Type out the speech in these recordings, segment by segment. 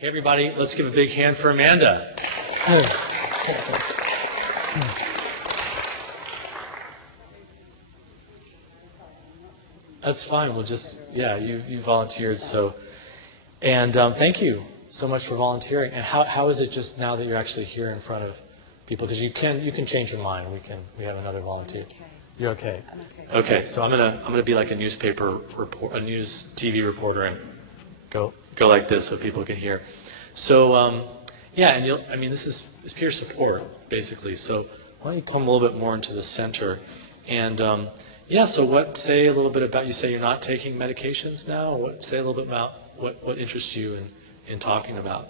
Hey everybody, let's give a big hand for Amanda. That's fine. We'll just, yeah, you volunteered, so. And thank you so much for volunteering. And how is it just now that you're actually here in front of people? Because you can change your mind. We have another volunteer. Okay. You're okay? I'm okay. Okay, so I'm gonna be like a newspaper report, a news TV reporter, and go like this so people can hear. So yeah, and this is peer support basically. So why don't you come a little bit more into the center? And yeah, so say a little bit about, you say you're not taking medications now. Say a little bit about what interests you in talking about.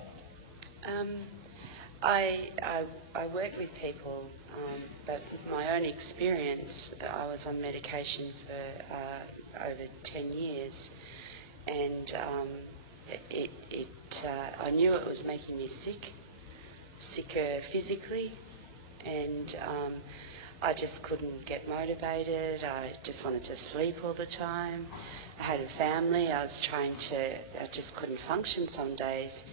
I work with people, but with my own experience, I was on medication for over 10 years, and I knew it was making me sicker physically, and I just couldn't get motivated. I just wanted to sleep all the time. I had a family. I just couldn't function some days,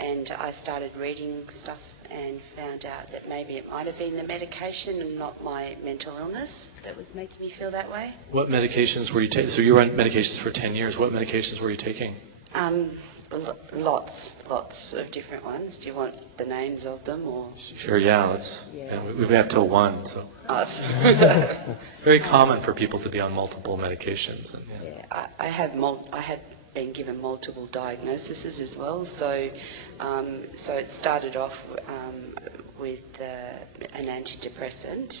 and I started reading stuff and found out that maybe it might have been the medication and not my mental illness that was making me feel that way. What medications were you taking? So you were on medications for 10 years. What medications were you taking? Lots of different ones. Do you want the names of them, or? Sure, yeah. We have till 1, so. Oh, it's very common for people to be on multiple medications. And, yeah, I had been given multiple diagnoses as well. So it started off with an antidepressant,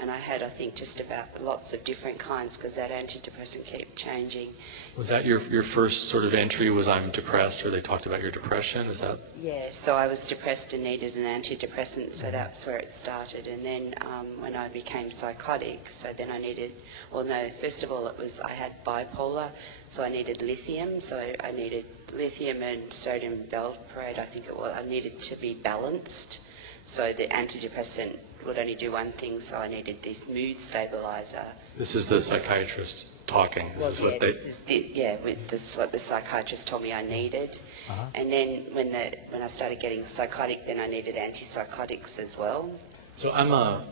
and I had, I think, just about lots of different kinds because that antidepressant kept changing. Was that your first sort of entry? Was I'm depressed, or they talked about your depression? Is that? Yeah. So I was depressed and needed an antidepressant. So that's where it started. And then when I became psychotic, so then I needed. Well, no. First of all, I had bipolar, so I needed lithium. So I needed lithium and sodium valproate. I think it was. I needed to be balanced. So the antidepressant would only do one thing, so I needed this mood stabilizer. This is the psychiatrist talking. This is what the psychiatrist told me I needed. Uh-huh. And then when I started getting psychotic, then I needed antipsychotics as well. So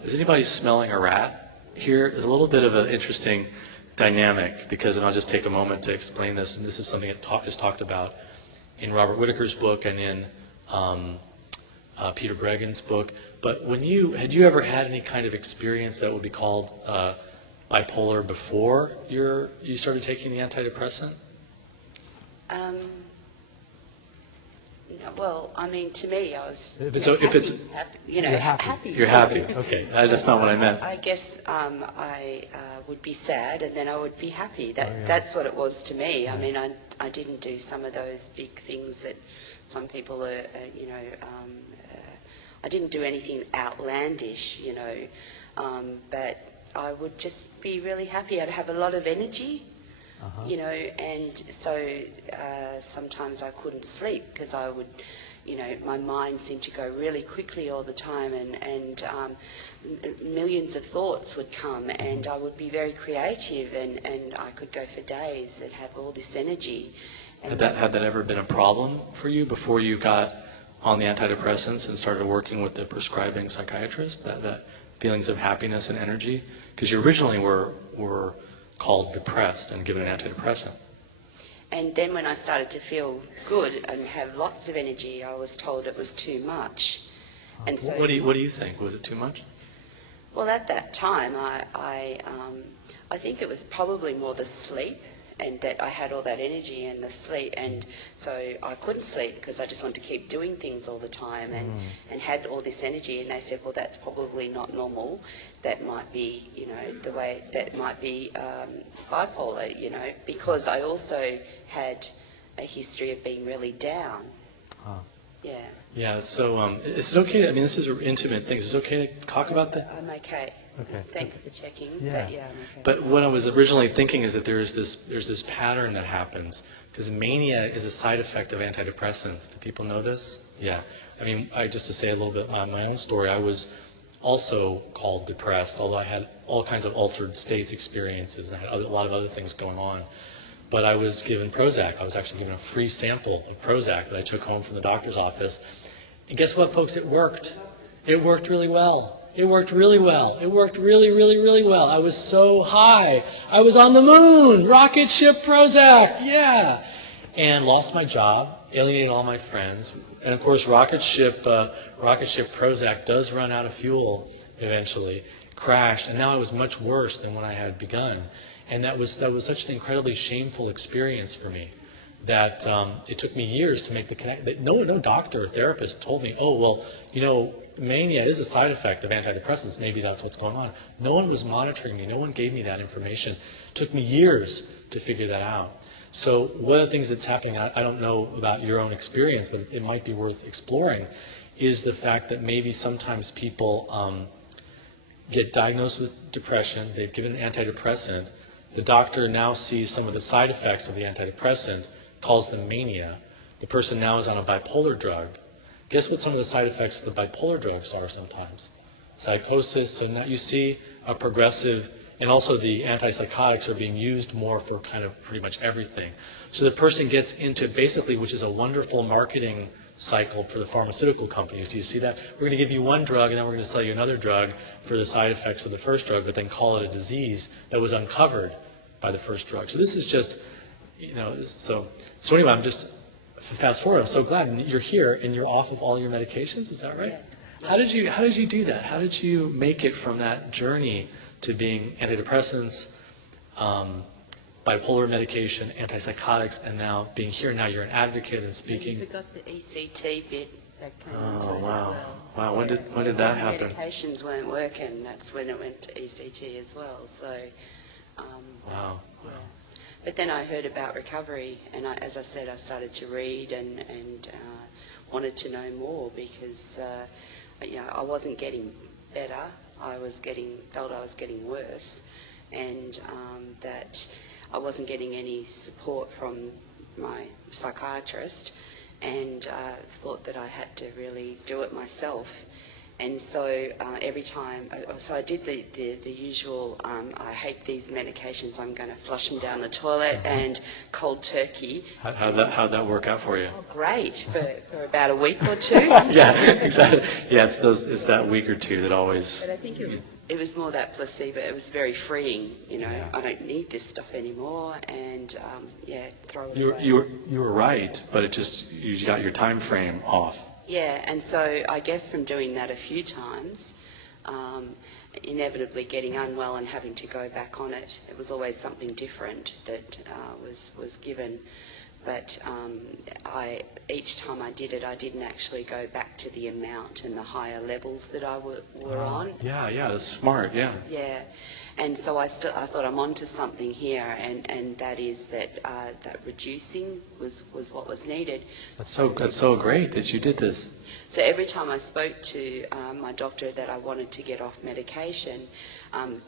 is anybody smelling a rat here? There's a little bit of an interesting dynamic because, and I'll just take a moment to explain this, and this is something that is talked about in Robert Whitaker's book and in Peter Bregan's book. But had you ever had any kind of experience that would be called bipolar before you started taking the antidepressant? No, well, I mean, to me, I was happy. You're happy. You're happy. Okay, that's not what I meant. I guess I would be sad and then I would be happy. That's what it was to me. I mean, I didn't do some of those big things that some people are, I didn't do anything outlandish, but I would just be really happy. I'd have a lot of energy, and so sometimes I couldn't sleep because I would, my mind seemed to go really quickly all the time, and millions of thoughts would come, and I would be very creative, and I could go for days and have all this energy. Had that ever been a problem for you before you got on the antidepressants and started working with the prescribing psychiatrist, that feelings of happiness and energy? Because you originally were called depressed and given an antidepressant. And then when I started to feel good and have lots of energy, I was told it was too much. And so, what do you think? Was it too much? Well, at that time, I think it was probably more the sleep, and that I had all that and the sleep, and so I couldn't sleep because I just wanted to keep doing things all the time and had all this energy, and they said, well, that's probably not normal. That might be, the way that might be bipolar, because I also had a history of being really down. Huh. Yeah. Yeah, so is it okay? This is an intimate thing. Is it okay to talk about that? I'm okay. Okay. Thanks for checking. Yeah. But yeah, I'm okay. But what I was originally thinking is that there's this pattern that happens because mania is a side effect of antidepressants. Do people know this? Yeah. Just to say a little bit my own story, I was also called depressed, although I had all kinds of altered states experiences and I had a lot of other things going on. but I was given Prozac. I was actually given a free sample of Prozac that I took home from the doctor's office. And guess what, folks? It worked. It worked really well. It worked really well. It worked really, really, really well. I was so high. I was on the moon. Rocket ship Prozac. Yeah. And lost my job, alienated all my friends. And of course, rocket ship Prozac does run out of fuel eventually. Crashed, and now it was much worse than when I had begun. And that was such an incredibly shameful experience for me that it took me years to make the connection. No doctor or therapist told me, oh, well, mania is a side effect of antidepressants. Maybe that's what's going on. No one was monitoring me. No one gave me that information. It took me years to figure that out. So one of the things that's happening, I don't know about your own experience, but it might be worth exploring, is the fact that maybe sometimes people get diagnosed with depression, they've given an antidepressant, the doctor now sees some of the side effects of the antidepressant, calls them mania. The person now is on a bipolar drug. Guess what some of the side effects of the bipolar drugs are sometimes? Psychosis, so now you see a progressive, and also the antipsychotics are being used more for kind of pretty much everything. So the person gets into basically, which is a wonderful marketing cycle for the pharmaceutical companies. Do you see that? We're going to give you one drug and then we're going to sell you another drug for the side effects of the first drug, but then call it a disease that was uncovered by the first drug. So this is just, so anyway, I'm just, fast forward, I'm so glad you're here and you're off of all your medications, is that right? Yeah. How did you do that? How did you make it from that journey to being antidepressants, bipolar medication, antipsychotics, and now being here? Now you're an advocate and speaking. You forgot the ECT bit that came into it wow. as well. Wow, when did that happen? Medications weren't working. That's when it went to ECT as well. So, wow. Yeah. But then I heard about recovery, and as I said, I started to read and wanted to know more because I wasn't getting better. I felt I was getting worse, and that I wasn't getting any support from my psychiatrist, and thought that I had to really do it myself. And so every time, so I did the usual, I hate these medications, I'm going to flush them down the toilet, and cold turkey. How'd that work out for you? Oh, great, for about a week or two. Yeah, exactly. Yeah, it's that week or two that always... But I think it was more that placebo. It was very freeing, Yeah. I don't need this stuff anymore, and throw it away. You were right, but you got your time frame off. Yeah, and so I guess from doing that a few times, inevitably getting unwell and having to go back on it, it was always something different that was given. But each time I did it, I didn't actually go back to the amount and the higher levels that I were on. Yeah, that's smart, yeah. Yeah, and so I thought I'm onto something here, and that is that reducing was what was needed. That's so great that you did this. So every time I spoke to my doctor that I wanted to get off medication,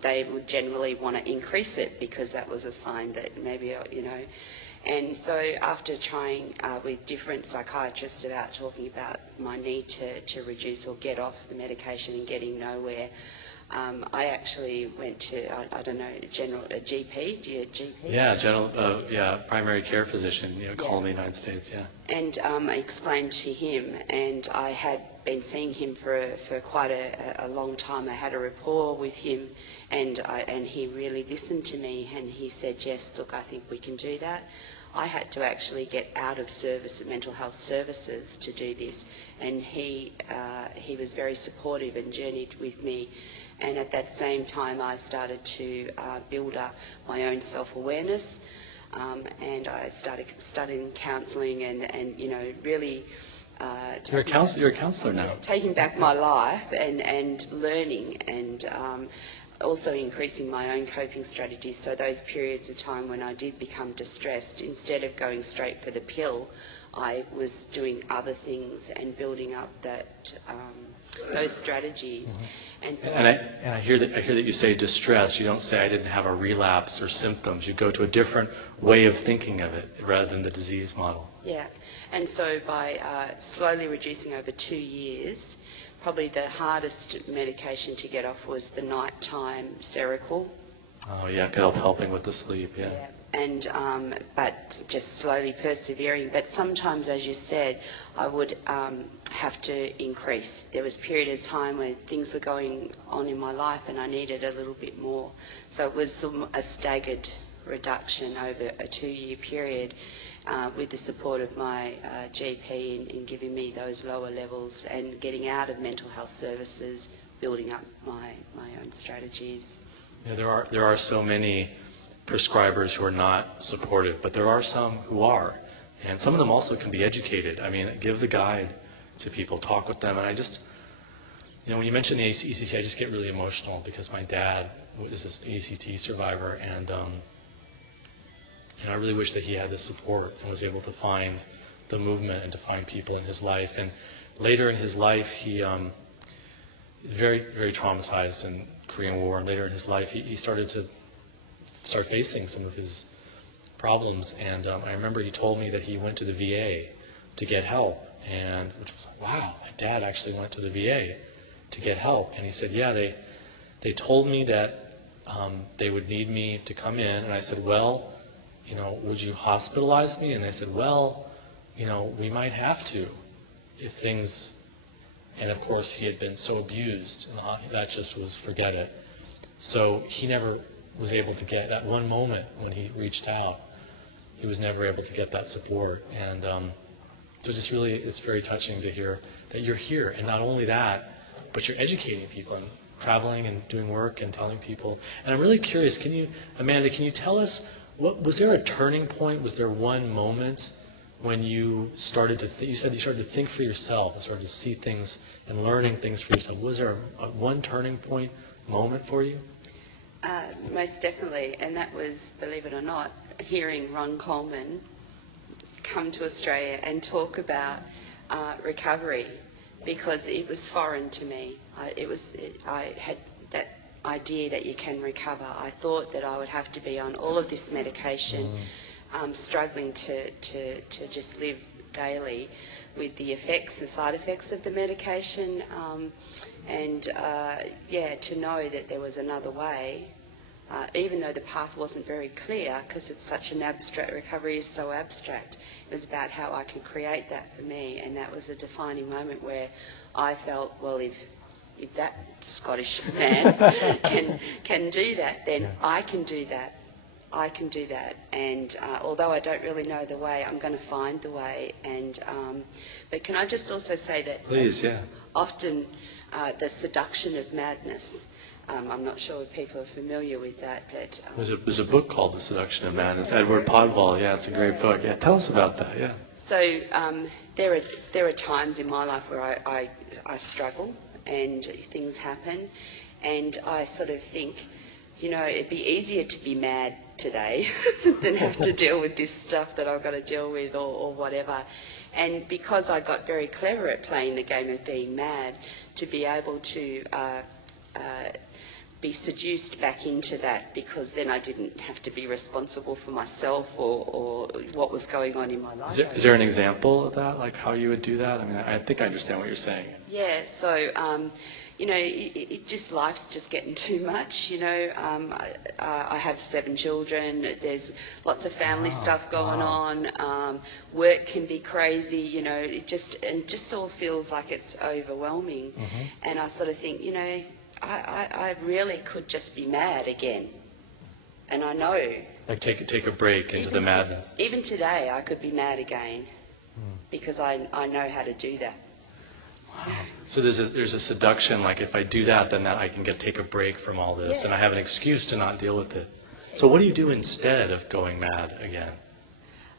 they would generally want to increase it because that was a sign that maybe, And so after trying with different psychiatrists about talking about my need to reduce or get off the medication and getting nowhere, I actually went to, a GP. Do you have GP? Yeah, primary care physician, call in the United States, yeah. And I explained to him, and I had been seeing him for quite a long time. I had a rapport with him, and he really listened to me, and he said, yes, look, I think we can do that. I had to actually get out of mental health services to do this, and he was very supportive and journeyed with me. And at that same time, I started to build up my own self-awareness, and I started studying counselling and really... You're a counsellor now. Taking back my life and learning and also increasing my own coping strategies. So those periods of time when I did become distressed, instead of going straight for the pill, I was doing other things and building up those strategies. Mm-hmm. And I hear that you say distress. You don't say I didn't have a relapse or symptoms. You go to a different way of thinking of it rather than the disease model. Yeah, and so by slowly reducing over 2 years, probably the hardest medication to get off was the nighttime Seroquel. Oh yeah, helping with the sleep. Yeah. and but just slowly persevering. But sometimes, as you said, I would have to increase. There was a period of time where things were going on in my life and I needed a little bit more. So it was a staggered reduction over a 2-year period, with the support of my GP in giving me those lower levels and getting out of mental health services, building up my own strategies. Yeah, there are so many prescribers who are not supportive, but there are some who are, and some of them also can be educated. I mean, give the guide to people, talk with them, and I just, when you mention the ECT, I just get really emotional because my dad is this ECT survivor, and I really wish that he had the support and was able to find the movement and to find people in his life. And later in his life, he very, very traumatized in Korean War, and later in his life, he started facing some of his problems. And I remember he told me that he went to the VA to get help, and which was like, wow, my dad actually went to the VA to get help. And he said, yeah, they told me that they would need me to come in, and I said, well, would you hospitalize me? And they said, well, we might have to if things, and of course he had been so abused, and that just was, forget it. So he never was able to get that one moment when he reached out. He was never able to get that support. And so just really, it's very touching to hear that you're here. And not only that, but you're educating people and traveling and doing work and telling people. And I'm really curious, Amanda, can you tell us, was there a turning point? Was there one moment when you started to you said you started to think for yourself and started to see things and learning things for yourself. Was there one turning point moment for you? Most definitely, and that was, believe it or not, hearing Ron Coleman come to Australia and talk about recovery, because it was foreign to me. I had that idea that you can recover. I thought that I would have to be on all of this medication, struggling to just live daily with the effects, the side effects of the medication, to know that there was another way, even though the path wasn't very clear, because it's such an abstract, recovery is so abstract. It was about how I can create that for me, and that was a defining moment where I felt, well, if that Scottish man can do that, then I can do that. I can do that. And although I don't really know the way, I'm going to find the way. And but can I just also say that, please, yeah, often the seduction of madness. I'm not sure if people are familiar with that, but there's a book called The Seduction of Madness. Edward Podvall, yeah, it's a great book. Yeah, tell us about that. Yeah. So there are times in my life where I struggle and things happen, and I sort of think, it'd be easier to be mad today than have to deal with this stuff that I've got to deal with or whatever. And because I got very clever at playing the game of being mad, to be able to be seduced back into that, because then I didn't have to be responsible for myself or what was going on in my life. Is there an example of that, like how you would do that? I mean, I think I understand what you're saying. Yeah, so, life's just getting too much, I have 7 children, there's lots of family stuff going on, work can be crazy, it just all feels like it's overwhelming. Mm-hmm. And I sort of think, I really could just be mad again. And I know. Like take a break into the madness. Even today, I could be mad again, because I know how to do that. Wow. So there's a seduction, like if I do that, then I can take a break from all this, and I have an excuse to not deal with it. So what do you do instead of going mad again?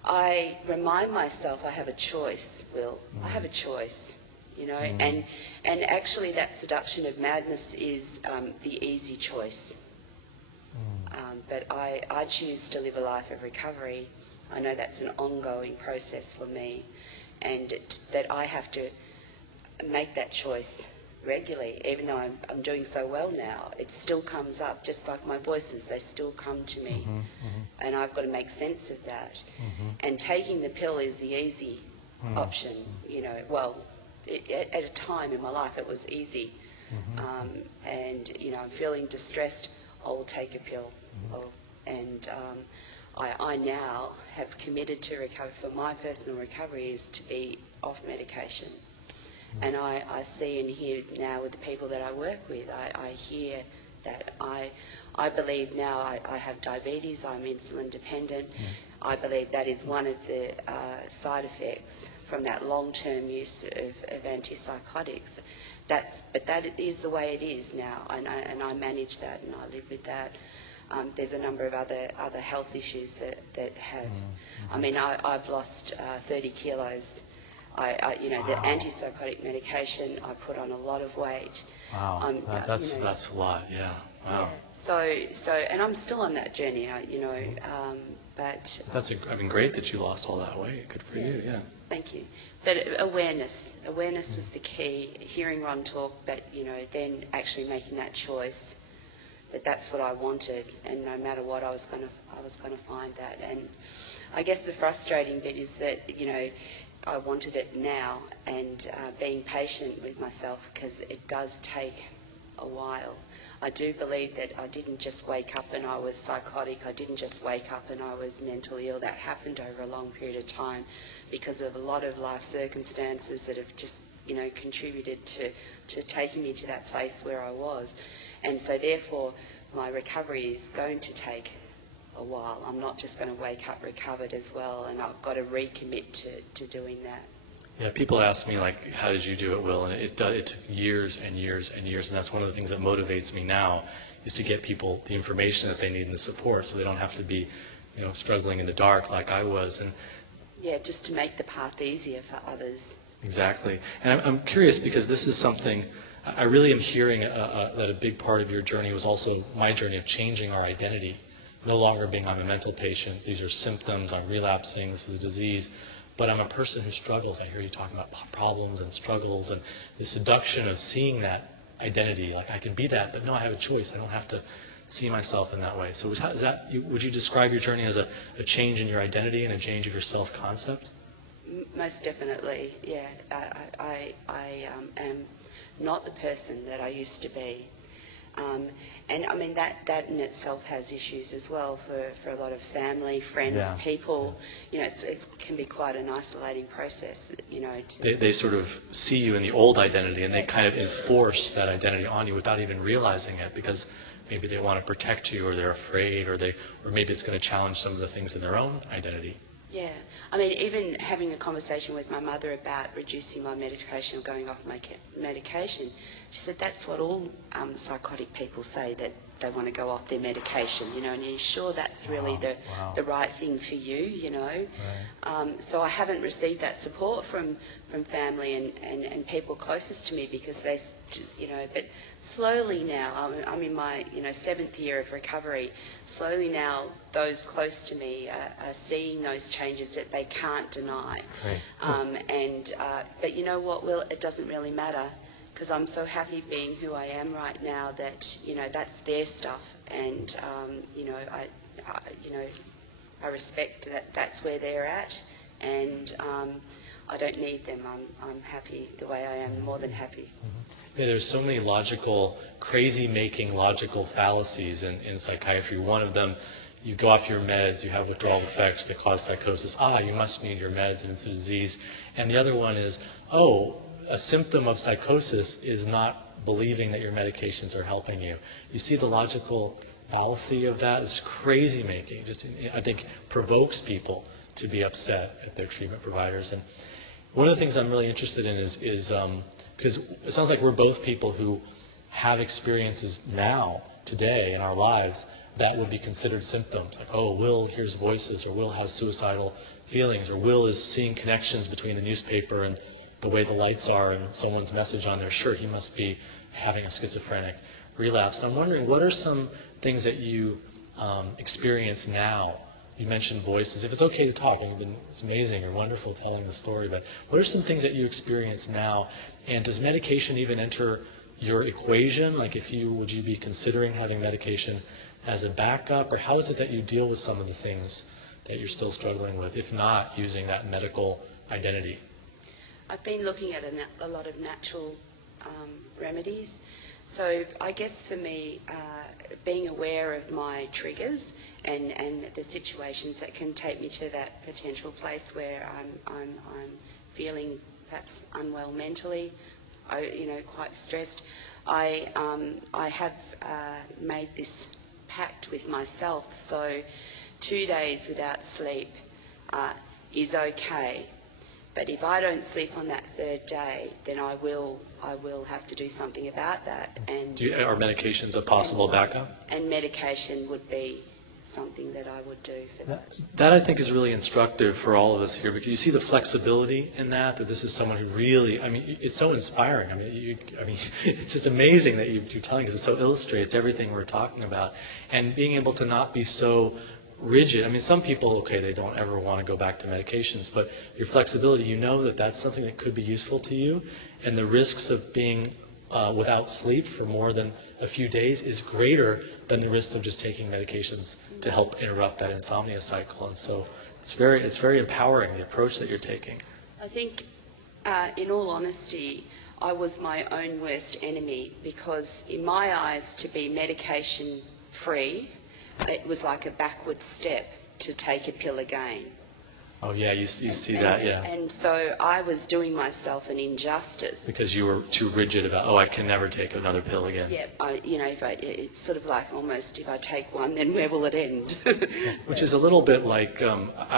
I remind myself I have a choice, Will. I have a choice. And actually that seduction of madness is the easy choice. But I choose to live a life of recovery. I know that's an ongoing process for me, and that I have to make that choice regularly. Even though I'm doing so well now, it still comes up, just like my voices, they still come to me. And I've got to make sense of that. And taking the pill is the easy option, at a time in my life it was easy. And I'm feeling distressed, I will take a pill. And I now have committed to recover, for my personal recovery, is to be off medication. And I see and hear now with the people that I work with, I hear that I believe now I have diabetes, I'm insulin dependent. I believe that is one of the side effects from that long-term use of antipsychotics. But that is the way it is now, and I manage that and I live with that. There's a number of other health issues that have. I mean, I've lost 30 kilos. The antipsychotic medication, I put on a lot of weight. Wow, that's a lot. Yeah. Wow. Yeah. So, and I'm still on that journey. But that's great that you lost all that weight. Good for you. Yeah. Thank you. But awareness was the key. Hearing Ron talk, but then actually making that choice. That's what I wanted, and no matter what, I was going to find that. And I guess the frustrating bit is that I wanted it now, and being patient with myself, because it does take a while. I do believe that I didn't just wake up and I was psychotic. I didn't just wake up and I was mentally ill. That happened over a long period of time because of a lot of life circumstances that have just contributed to taking me to that place where I was. And so therefore my recovery is going to take a while. I'm not just going to wake up recovered as well, and I've got to recommit to doing that. Yeah, people ask me, like, how did you do it, Will? And it took years and years and years, and that's one of the things that motivates me now, is to get people the information that they need and the support, so they don't have to be, struggling in the dark like I was. And yeah, just to make the path easier for others. Exactly. And I'm curious, because this is something I really am hearing that a big part of your journey was also my journey of changing our identity. No longer being, I'm a mental patient, these are symptoms, I'm relapsing, this is a disease, but I'm a person who struggles. I hear you talking about problems and struggles, and the seduction of seeing that identity, like I can be that, but no, I have a choice. I don't have to see myself in that way. So would you describe your journey as a change in your identity and a change of your self-concept? Most definitely, yeah. I am not the person that I used to be. And I mean, that in itself has issues as well for a lot of family, friends, people. It can be quite an isolating process, They sort of see you in the old identity, and they kind of enforce that identity on you without even realizing it, because maybe they want to protect you, or they're afraid, or maybe it's going to challenge some of the things in their own identity. Yeah. I mean, even having a conversation with my mother about reducing my medication or going off my medication, she said that's what all psychotic people say, that they want to go off their medication, and are you sure that's really the right thing for you, Right. So I haven't received that support from family and people closest to me, because they, but slowly now, I'm in my, 7th year of recovery, slowly now those close to me are seeing those changes that they can't deny. Right. But you know what, Will, it doesn't really matter, because I'm so happy being who I am right now that, that's their stuff. And, I respect that that's where they're at. And I don't need them. I'm happy the way I am, more than happy. Mm-hmm. Yeah, there's so many crazy-making logical fallacies in psychiatry. One of them, you go off your meds, you have withdrawal effects that cause psychosis. You must need your meds and it's a disease. And the other one is, a symptom of psychosis is not believing that your medications are helping you. You see the logical fallacy of that is crazy making. Just, I think, provokes people to be upset at their treatment providers. And one of the things I'm really interested in is because it sounds like we're both people who have experiences now, today, in our lives that would be considered symptoms. Like, Will hears voices, or Will has suicidal feelings, or Will is seeing connections between the newspaper and the way the lights are and someone's message on their shirt. He must be having a schizophrenic relapse. And I'm wondering, what are some things that you experience now? You mentioned voices. If it's okay to talk, it's amazing. You're wonderful telling the story. But what are some things that you experience now? And does medication even enter your equation? Like, would you be considering having medication as a backup? Or how is it that you deal with some of the things that you're still struggling with, if not using that medical identity? I've been looking at a lot of natural remedies. So I guess for me, being aware of my triggers and the situations that can take me to that potential place where I'm feeling perhaps unwell mentally, quite stressed. I have made this pact with myself. So 2 days without sleep is okay. But if I don't sleep on that third day, then I will have to do something about that. And are medications a possible backup? And medication would be something that I would do for that. That I think is really instructive for all of us here, because you see the flexibility in that this is someone who really, it's so inspiring. It's just amazing that you're telling us. It so illustrates everything we're talking about. And being able to not be so rigid. Some people, they don't ever want to go back to medications, but your flexibility, that's something that could be useful to you, and the risks of being without sleep for more than a few days is greater than the risks of just taking medications to help interrupt that insomnia cycle. And so it's very empowering, the approach that you're taking. I think, in all honesty, I was my own worst enemy, because in my eyes, to be medication free, it was like a backward step to take a pill again. Oh yeah, you see that, yeah. And so I was doing myself an injustice. Because you were too rigid about, I can never take another pill again. Yeah, it's sort of like almost, if I take one, then where will it end? Which is a little bit like,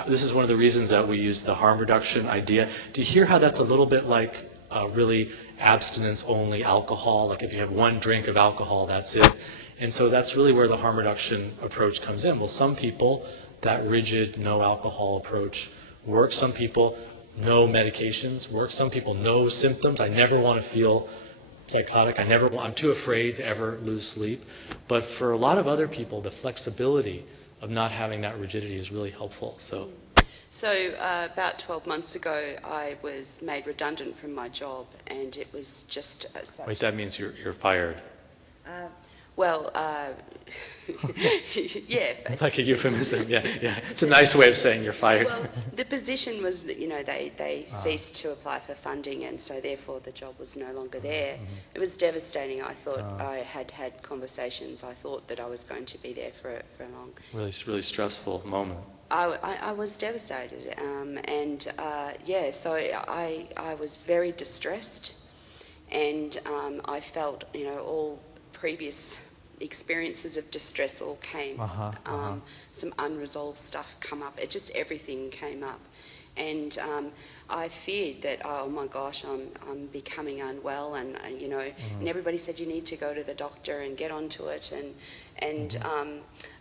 this is one of the reasons that we use the harm reduction idea. Do you hear how that's a little bit like really abstinence-only alcohol? Like if you have one drink of alcohol, that's it. And so that's really where the harm reduction approach comes in. Well, some people, that rigid, no alcohol approach works. Some people, no medications work. Some people, no symptoms. I never want to feel psychotic. I'm too afraid to ever lose sleep. But for a lot of other people, the flexibility of not having that rigidity is really helpful. So about 12 months ago, I was made redundant from my job, and it was just such... Wait, that means you're fired. Yeah. It's like a euphemism, yeah. It's a nice way of saying you're fired. Well, the position was that, they ceased to apply for funding, and so therefore the job was no longer there. Mm-hmm. It was devastating. I thought I had conversations. I thought that I was going to be there for a long... Really stressful moment. I was devastated, so I was very distressed, and I felt, all previous experiences of distress all came. Some unresolved stuff come up. Everything came up, and I feared that, oh my gosh, I'm becoming unwell, and and everybody said you need to go to the doctor and get onto it, and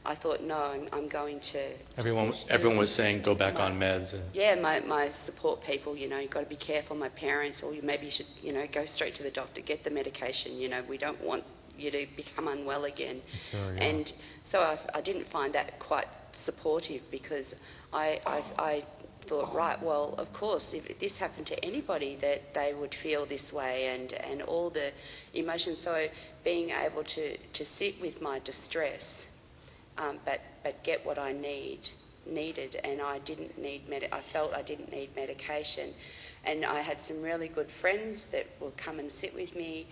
I thought, no, I'm going to. Everyone was saying go back on meds. And my support people, you've got to be careful. My parents, or maybe you should, go straight to the doctor, get the medication. We don't want you to become unwell again. Sure, yeah. And so I didn't find that quite supportive, because I thought, right, well, of course, if this happened to anybody, that they would feel this way, and all the emotions. So being able to sit with my distress, but get what I needed, and I didn't need I felt I didn't need medication. And I had some really good friends that would come and sit with me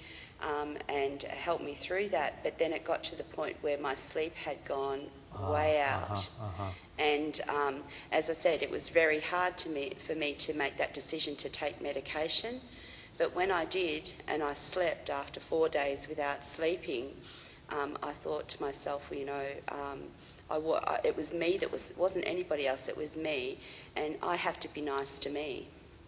and help me through that. But then it got to the point where my sleep had gone way out. And as I said, it was very hard for me to make that decision to take medication. But when I did, and I slept after 4 days without sleeping, I thought to myself, it was me wasn't anybody else, it was me, and I have to be nice to me.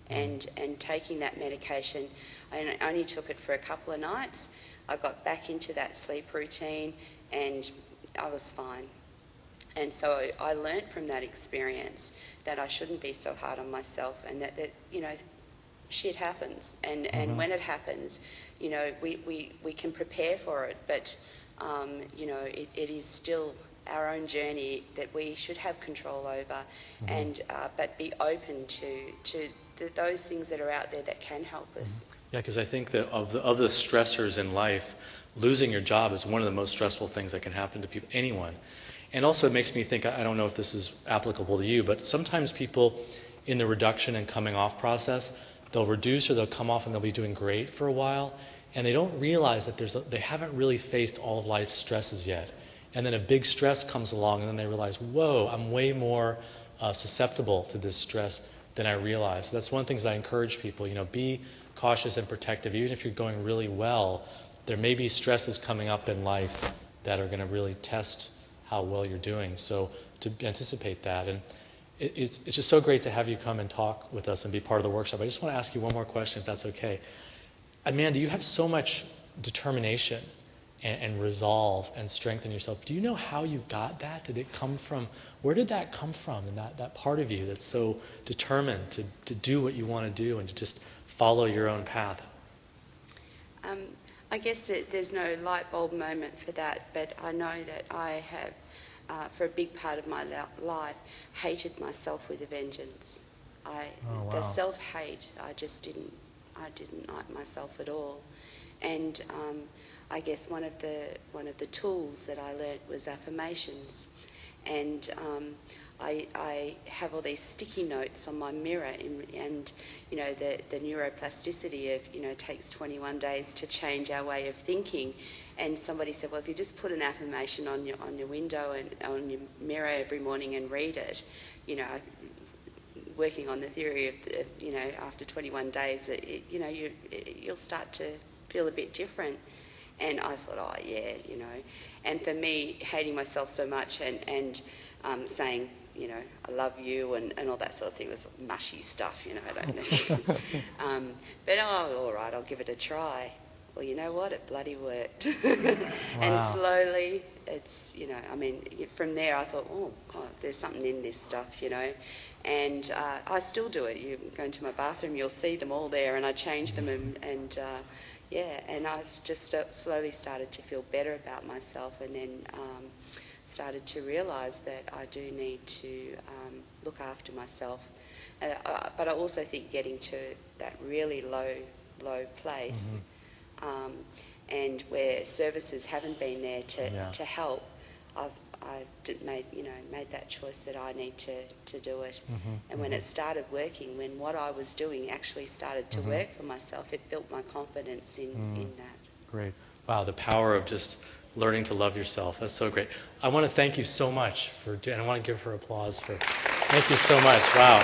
And taking that medication, I only took it for a couple of nights. I got back into that sleep routine, and I was fine. And so I learnt from that experience that I shouldn't be so hard on myself, and that shit happens. And when it happens, we can prepare for it, but it is still our own journey that we should have control over, and but be open to those things that are out there that can help us. Yeah, because I think that of the stressors in life, losing your job is one of the most stressful things that can happen to people, anyone. And also it makes me think, I don't know if this is applicable to you, but sometimes people in the reduction and coming off process, they'll reduce or they'll come off and they'll be doing great for a while, and they don't realize that they haven't really faced all of life's stresses yet. And then a big stress comes along, and then they realize, whoa, I'm way more susceptible to this stress than I realized. So that's one of the things I encourage people, be cautious and protective. Even if you're going really well, there may be stresses coming up in life that are going to really test how well you're doing. So to anticipate that. And it's just so great to have you come and talk with us and be part of the workshop. I just want to ask you one more question, if that's okay. Amanda, you have so much determination and resolve and strength in yourself. Do you know how you got that? Did it come from, where did that come from, and that part of you that's so determined to do what you want to do and to just follow your own path? I guess that there's no light bulb moment for that, but I know that I have, for a big part of my life, hated myself with a vengeance. The self-hate, I didn't like myself at all. And I guess one of the tools that I learnt was affirmations. And I have all these sticky notes on my mirror, and the neuroplasticity of it takes 21 days to change our way of thinking. And somebody said, well, if you just put an affirmation on your window and on your mirror every morning and read it, working on the theory of after 21 days, you'll start to feel a bit different. And I thought, and for me, hating myself so much and saying, I love you and all that sort of thing was mushy stuff, I don't know. But all right, I'll give it a try. Well, you know what? It bloody worked. And slowly, it's, from there I thought, oh, God, there's something in this stuff, And I still do it. You go into my bathroom, you'll see them all there, and I change them and I just slowly started to feel better about myself, and then started to realise that I do need to look after myself. But I also think getting to that really low place, and where services haven't been there to help, I've made that choice that I need to do it. And when it started working, when what I was doing actually started to work for myself, it built my confidence in that. Great. Wow, the power of just learning to love yourself. That's so great. I want to thank you so much and I want to give her applause thank you so much. Wow.